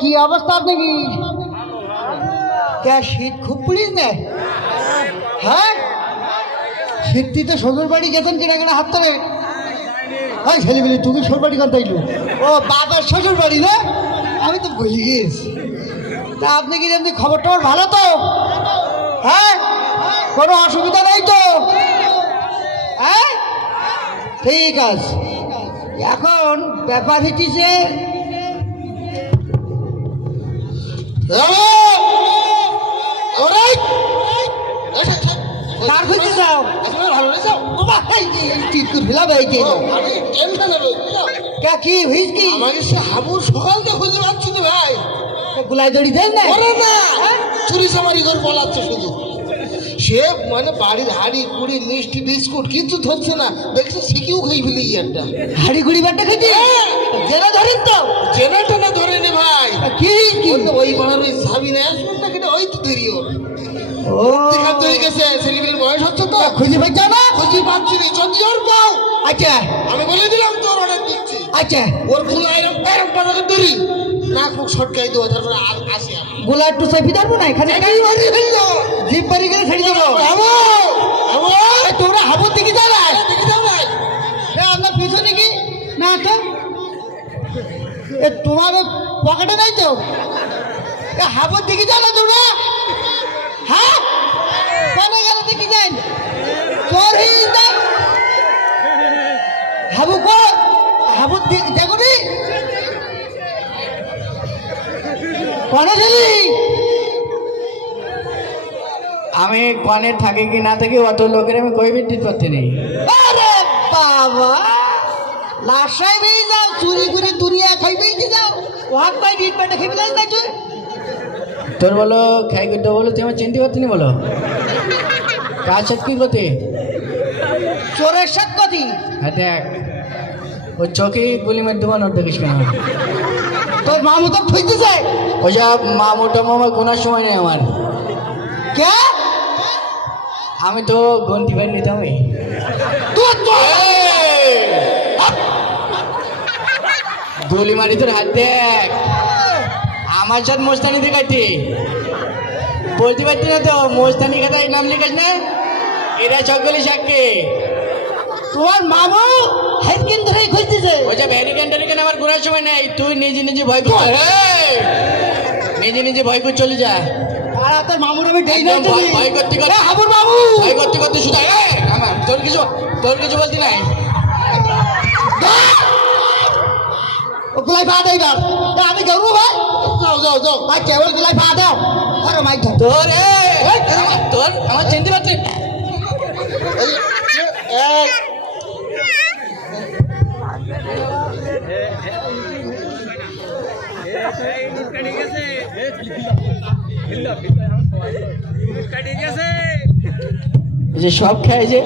কি অবস্থা আপনি কি শীত খুব পুলিশ না? হ্যাঁ, শীতটি তো শ্বশুর বাড়ি গেছেন কিনা কিনা হাত ধরে। হ্যাঁ ছেলেবেলি তুমি শ্বশুর বাড়ি করতে এলো? ও বাবার শ্বশুর বাড়ি না, আমি তো ভুলে গিয়েছি। তা আপনি কি এমনি খবর টবর ভালো তো? হ্যাঁ, কোনো অসুবিধা নেই তো? হ্যাঁ ঠিক আছে। এখন ব্যাপার হচ্ছে কার খুঁজতে যাও? কি হইস কি? আমাকে সে হাবুর সকালকে খুঁজে পাচ্ছি না ভাই। গুলাই দড়ি দেন না? চুরি চামারি করে বলাচ্ছে শুধু। সে মানে বাড়ির হাড়ি কুড়ি মিষ্টি বিস্কুট কিছু ধরছে না, দেখছি শিখিও খেয়ে ফেলি একটা হাড়ি কুড়ি বারটা খেয়েছি। জেনা ধরেন তো? জেনা টেনা ধরেনি ভাই। কি ওই পাড়ার ওই সাবি না শুনটা কেটে ওই তো দেরি ওর ও দেখাতে হয়ে গেছে। ছেলেমেয়ের বয়স হচ্ছে তো, খুঁজে পাইছ না? খুঁজে পাচ্ছি না। যদি ওর পাও আচ্ছা আমি বলে দিলাম তোর অর্ডার দিচ্ছি। আচ্ছা ওর ফুলা এরকম এরকম পাড়াকে দেরি নাক মুখ ছটকাই দেবো, তারপরে আসি আমি। গোলা একটু সেফি দাঁড়বো না এখানে? জিপ বাড়ি গেলে ছেড়ে দেবো। তোমরা হাবুর দিকে যাও না? দেখি যাও ভাই, আপনার পিছনে কি না তো? তোমার পকেটে নাই তো? হাবুর দিকে যাও না তোমরা? হ্যাঁ, কোনে গেল দিকে যাই? চোর হয়ে যাই হাবু কো হাবুর দিকে দেখো নি কোনে ছিলি? আমি কনে থাকি কি না থাকি অত লোকের আমি কই বিট করতে নেই। আরে বাবা, লাশাই বেয়ে যাও, চুরি করে দুনিয়া খাই বেয়ে যাও। ওহাক পাই ডিট পাইটা খেয়ে ফেলাস না তুই? তোর বলো খাই করতে বলো, তুই আমার চিনতে পারতি না? বলো কার সাথে কি করতে? চোরের সাথে কতি? হ্যাঁ দেখ, ও চোখে গুলি মার দেবো, নোট দেখিস কেন? তোর মামু তো খুঁজতেছে। ওসব মা মোটা মামা গোনার সময় নেই আমার। কে? আমি তো গন্তি বাড়ি নিতামই। গুলি মারি তোর হাত দেখ, আমার সাথে মোস্তানি দেখাচ্ছি। বলতে পারছি না তো মোস্তানি খাতায় নাম লিখাস না? এরা সকলে সাক্ষী। তোমার মামু হাইকিন ধরে খুঁজতেছে। ওইটা ভ্যারিকেন ট্যারিকেন আমার ঘোরার সময় নেই। তুই নিজে নিজে ভয় কর, নিজে নিজে ভয় করে চলে যা। আর তোর মামুর আমি ডেই না একদম ভয় করতে করতে হাবুর বাবু ভয় করতে করতে শুধু আমার তোর কিছু বলতি নাই। ও গুলাই পা দেই না, আমি যাবো ভাই। যাও যাও যাও ভাই, কেবল গুলাই পা দাও। আরে মাইক ধর তোর তোর আমার চিনতে পারছি। যে সব খায় যে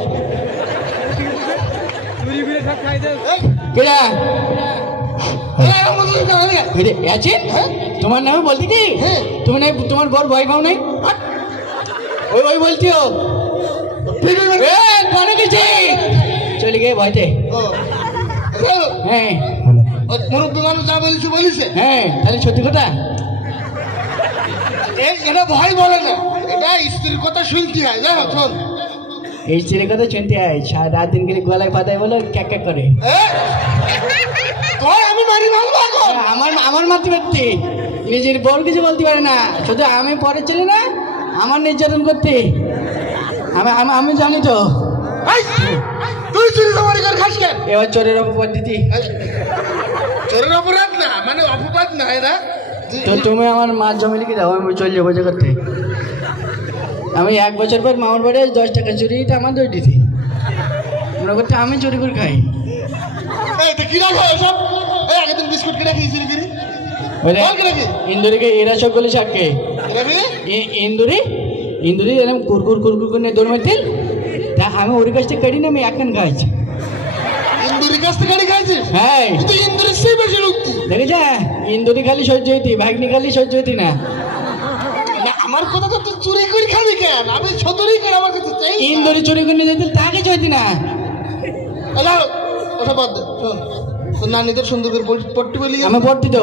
কেডা আছেন তোমার নামে বলতি কি? তুমি নাই তোমার বর ভয় পাও নাই? ওই ওই বলতিও মনে গেছে চলে গিয়ে ভয়তে। হ্যাঁ মুরব্বী মানুষ যা বলেছে বলেছে। হ্যাঁ তাহলে সত্যি কথা। এটা ভয় বলে না, এটা স্ত্রীর কথা শুনতে হয়। জানো শোন, এই ছেলে কথা শুনতে হয়। রাত দিন গেলে গলায় পাতায় বলো ক্যাক ক্যাক করে। আমি মারি মারবো এখন। আমার মারতে পারতে, নিজের বল কিছু বলতে পারে না, শুধু আমি পরের ছেলে না আমার নির্যাতন করতে। আমি জানি তো। তুই চুরি চামারি করে খাস কেন? এবার চোরের অপবাদ দিতি। চোরের অপরাধ না, মানে অপবাদ না এরা। তো তুমি আমার মার জমি লিখে দাও, আমি চলে যাবো যে করতে। আমি 1 বছর পর মামার বাড়ি 10 টাকা চুরি, এটা আমার দই দিতি। মনে করতে আমি চুরি করে খাই। কিনা খায় এসব? আগের দিন বিস্কুট কিনা খেয়েছিলি কিনি? ইন্দুরিকে এরা সকলে সাক্ষী। ইন্দুরি এরকম কুরকুর কুরকুর করে দৌড় মারতেন। তা আমি ওর কাছ থেকে কাটি না, আমি এখন খাইছি। ইন্দুরি কাছ থেকে কাটি খাইছিস? হ্যাঁ, তুই ইন্দুরির সেই বেশি লোকতি। দেখে যা, ইন্দুরি খালি সহ্য হইতি, ভাগ্নি খালি সহ্য হইতি না। আমার কথা তো তুই চুরি করে খাবি কেন? আমি ছতরি করে আমার কাছে চাই। ইন্দুরি চুরি করে নিয়ে যেতে তাকে চাইতি না। ওটা বাদ দে। শোন, তোর নানিদের সুন্দর করে পট্টি বলি। আমি পড়তি তো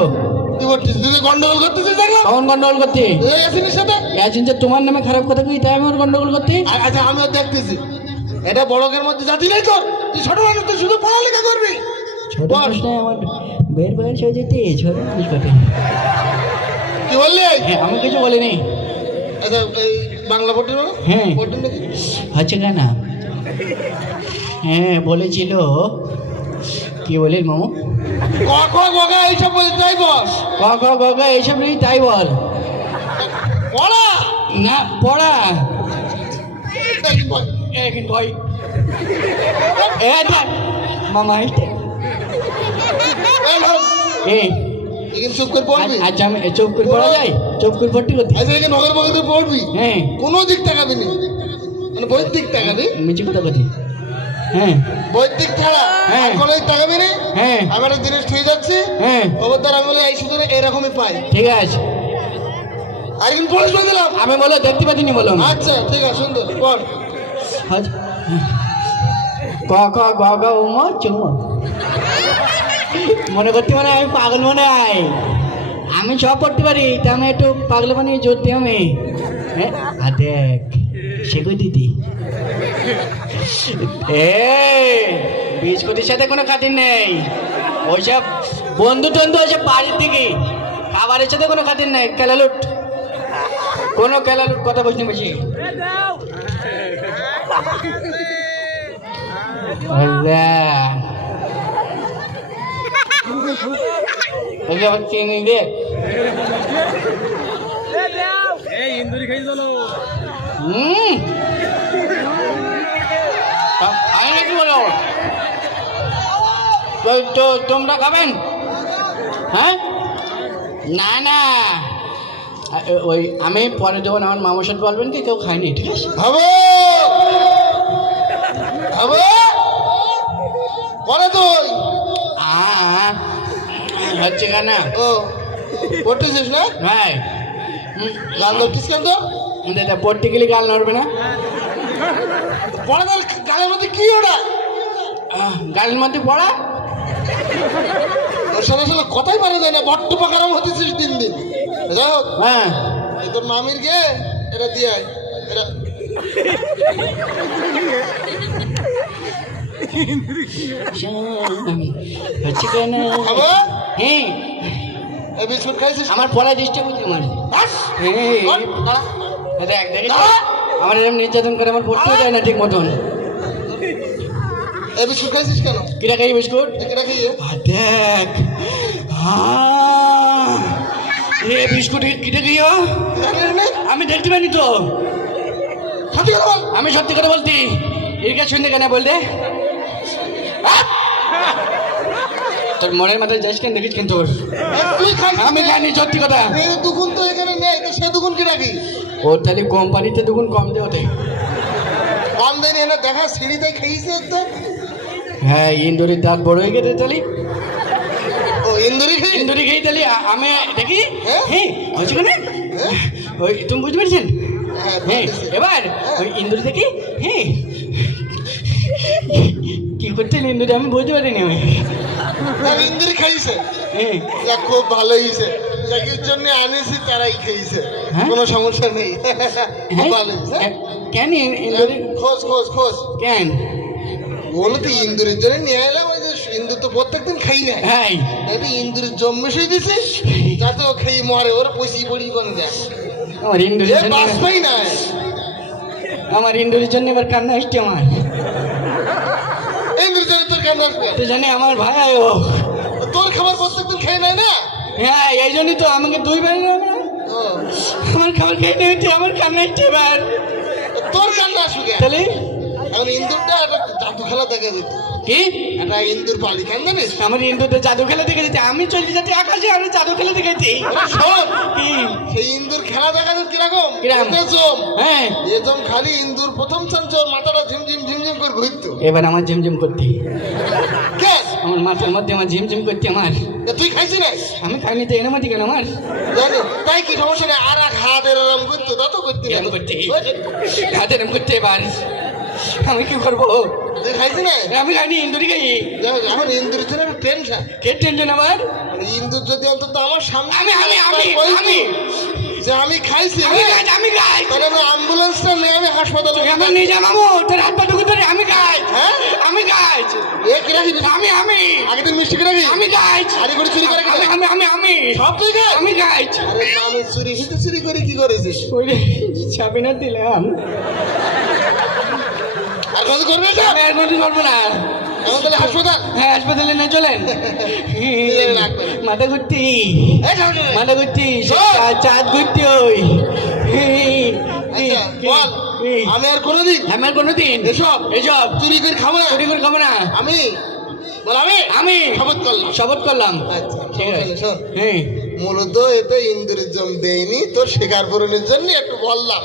তুই বলছিস তুই যে গন্ডগোল করতেছিস দেখলাম কখন গন্ডগোল করতে এই আসিনের সাথে এখন যে তোমার নামে খারাপ কথা কই তাই আমার গন্ডগোল করতে আচ্ছা আমিও দেখতেছি এটা বড়কের মধ্যে জাতি নাই তোর তুই ছোট মানুষ তুই শুধু পড়ালেখা করবি ছোট বল। মানুষ নয়, আমার বের বয়স হয়ে যেতে ছোট মানুষ কথা। কি বললি হ্যাঁ আমি কিছু বলিনি। আচ্ছা এই বাংলা পড়তে পারো হ্যাঁ পড়তে নাকি হচ্ছে কেন? হ্যাঁ বলেছিল কি বলিস মামু? ক গগা এইসব বলে তাই বস ক খ গ ঘ এইসব নেই তাই বল। পড়া না পড়া এই বল। এখন কই এ দেখ মামা এটা এই ধর, এই এখানে চুপ করে পড়বি আচ্ছা আমি চুপ করে পড়া যায়? চুপ করে পড়তে করতে আচ্ছা এখানে নগর বগর তুই পড়বি হ্যাঁ কোনো দিক তাকাবি না মানে বইয়ের দিক তাকাবি মিছি কথা করছি। হ্যাঁ বইয়ের দিক ছাড়া হ্যাঁ। আর কোনো দিক তাকাবি না হ্যাঁ আমার এক জিনিস ঠিক যাচ্ছে হ্যাঁ খবরদার আঙুলে এই সুতরাং এরকমই পাই ঠিক আছে। আর কিন্তু পড়িস বলে দিলাম আমি বলো দেখতে পাচ্ছি বলো আচ্ছা ঠিক আছে সুন্দর পড় ক খ গ ঘ উ ম চুম মনে করতে মানে আমি পাগল মনে হয়। আমি সব পড়তে পারি তা আমি একটু পাগল মানে জোর দিই আমি। হ্যাঁ আর দেখ শেখই দিদি এ বিস্কুটের সাথে কোনো খাতির নেই। ওইসব বন্ধু টন্ধু ওইসব বাড়ির থেকে খাবারের সাথে কোনো খাতির নেই। কেলালুট কোনো কেলালুট কথা বলছি বেশি। আবার কে নিবে নাকি বলো তো তোমরা খাবেন? হ্যাঁ না না ওই আমি পরে যখন আমার মামার সাথে বলবেন কি কেউ খায়নি ঠিক আছে? হবে হবে পরে তুই হচ্ছে কেন? ও পড়তেছিস না ভাই গান ধরতিস কেন তো দাদা পড়তে গেলে গাল নড়বে না? পড়া তাহলে গানের মধ্যে কি ওটা গালের মধ্যে পড়া তোর সাথে সাথে কথাই পারা যায় না বড্ড পাকারাম হতেছিস দিন দিন যাই হোক হ্যাঁ এই তোর মামির গে এটা দিয়ে আয় এটা হচ্ছে কেন? খাবো হ্যাঁ এই বিস্কুট খাইছিস আমার পড়া ডিস্টার্ব হচ্ছে আমার। বাস, হ্যাঁ বল, দাঁড়া। দেখ দেখেছ আমার এরকম নির্যাতন করে আমার পড়তে যায় না ঠিক মতন। এই বিস্কুট খাইছিস কেন কিরা খাই বিস্কুট? এটা খাইয়ে দেখ এ বিস্কুট কিটা খাইও? আমি দেখতে পাইনি তো। খাতে গেল বল আমি সত্যি কথা বলতি এর কাছে শুনতে কেন বলতে তোর মনের মাথায় যাইস কেন দেখিস কিন্তু তুই খাইছিস আমি জানি সত্যি কথা। এই দুগুণ তো এখানে নেই তো সে দুগুণ কি রাখি ওর তাহলে কোম্পানিতে দুগুণ কম দে ওতে। কম দেন এনে দেখা সিঁড়িতে খেয়েছে একদম হ্যাঁ ইন্দুরির দাঁত বড় হয়ে গেছে তাহলে ও ইন্দুরি খেয়ে ইন্দুরি খেয়ে তাহলে আমি দেখি হ্যাঁ? হ্যাঁ হচ্ছে কেন ওই তুমি বুঝতে পেরেছেন? হ্যাঁ হ্যাঁ বুঝতেছি। এবার ওই ইন্দুরি দেখি হ্যাঁ কি করতে ইন্দুরি আমি বুঝতে পারিনি আমি। আমি ইন্দুরি খাইছে হ্যাঁ যাক খুব ভালো হয়েছে যাকির জন্য আনেছি তারাই খেয়েছে হ্যাঁ? কোনো সমস্যা নেই খুব হ্যাঁ? ভালো হয়েছে কেন ইন্দুরি খোঁজ খোঁজ খোঁজ কেন? বলো তো ইন্দুরের জন্য নিয়ে এলাম ওই যে ইন্দুর তো প্রত্যেকদিন খাই না হ্যাঁ এটা ইন্দুরের জম মিশিয়ে দিছে যাতে ও খেয়ে মরে ওরা পয়সি পড়ি কোন দেয় আমার ইন্দুরির এ জন্য বাস পাই না আমার ইন্দুরির জন্য এবার কান্না আসছে আমার। ইন্দুরের জন্য তোর কেমন আসবে তো জানি আমার ভাই ও তোর খাবার প্রত্যেকদিন খেয়ে নেয় না হ্যাঁ এই জন্যই তো আমাকে দুই বার ও, আমার খাবার খেয়ে নিয়েছে আমার কান্না আসছে এবার। তোর কান্না আসুক তাহলে এখন ইন্দুরটা একটা জাদু খেলা দেখা যেত কি একটা ইন্দুর পালি কেন জানিস আমার ইন্দুতে জাদু খেলা দেখে যেতে আমি চলে যাচ্ছি আকাশে আর জাদু খেলা দেখেছি। শোন কি সেই ইন্দুর খেলা দেখা যেত কিরকম কিরকম? এতে জম হ্যাঁ এজম খালি ইন্দুর প্রথম চাঞ্চর মাথাটা ঝিমঝিম ঝিমঝিম করে ঘুরতো এবার আমার ঝিমঝিম করতে কেন আমার মাথার মধ্যে আমার ঝিমঝিম করতে আমার তুই খাইছি না আমি খাইনি তো এনে মধ্যে কেন আমার জানি তাই কি সমস্যা নেই আর এক হাত এরম করতো তা তো করতে এরম করতে হাতে এরম করতে এবার আমি কি করবো? তুই খাইছি না? আমি খাইনি, ইন্দুরি খাই। এখন ইন্দুরের জন্য একটা টেনশন। কে টেনশন আমার? ইন্দুর যদি অন্তত আমার সামনে আমি আমি আমি আমি যে আমি খাইছি, আমি গাছ, আমি গাছ। তাহলে আমি অ্যাম্বুলেন্সটা নিয়ে আমি হাসপাতালে তুই আমার নিয়ে যা মামু, তোর হাত পা ঢুকে ধরে আমি গাছ। হ্যাঁ? আমি গাছ। এ কি রাখি? আমি আগের দিন মিষ্টি কি রাখি? আমি গাছ। আরে করে চুরি করে কি? আমি সব তুই খাই? আমি গাছ। আরে আমি চুরি করে কি করেছিস? ওরে চাবি না দিলাম। আর কত করবে না? আমি আর কোনদিন করবো না। এখন তাহলে হাসপাতাল? হ্যাঁ, হাসপাতালে না চলেন। মাথা ঘুরতি, এই সামনে। মাথা ঘুরতি, চল। চাঁদ ঘুরতি ওই। আচ্ছা, বল। আমি আর কোনোদিন আমার কোনোদিন এসব এসব চুরি করে খাবো না। চুরি করে খাবো না। আমি বল আমি শপথ করলাম। শপথ করলাম। আচ্ছা ঠিক আছে। শোন, হ্যাঁ, মূলত এতে ইন্দুরের জম দেয়নি, তোর শিকার পূরণের জন্য একটু বললাম।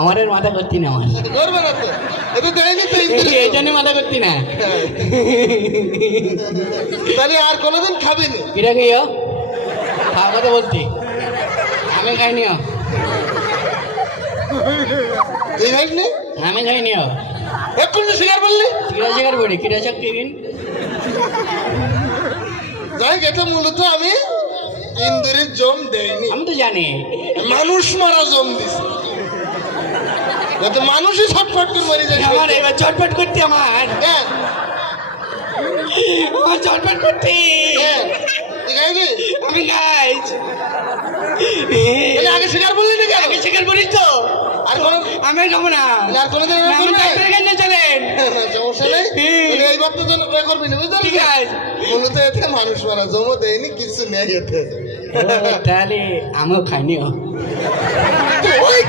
আমার আর মাথা করতি না আমার। করবে না তো, এটা দেয়নি তো ইন্দুরের এই জম। জন্য মাথা করতি না। তাহলে আর কোনোদিন খাবি না। কিরা খেয়েও খাওয়া কথা বলতি, আমি খাইনিও, তুই খাইনি? আমি খাইনিও। এক্ষুনি শিকার বললি? কিরা শিকার করি, কিরা শক্তি দিন। যাই হোক, এটা মূলত আমি ইন্দুরের জম দেয়নি, আমি তো জানি। মানুষ মারা জম দিছি, যাতে মানুষই ছটফট করে মরে যায়। আমার এবার চটপট করতে আমার হ্যাঁ, আমার চটপট করতে। হ্যাঁ, তুই খাইনি? আমি গাইজ তাহলে আগে শিকার বললি না কেন? আগে শিকার করিস তো। আর কোনো আমি খাবো না। আর কোনোদিন না, আমি ডাক্তারের কাছে চলেন। সমস্যা নেই, তুই এই বাক্য জন্য করবি না, বুঝতে ঠিক পারছিস? আছে। মূলত এতে মানুষ মারা জমও দেয়নি, কিছু নেই এতে। ও, তাহলে আমিও খাইনিও। ওই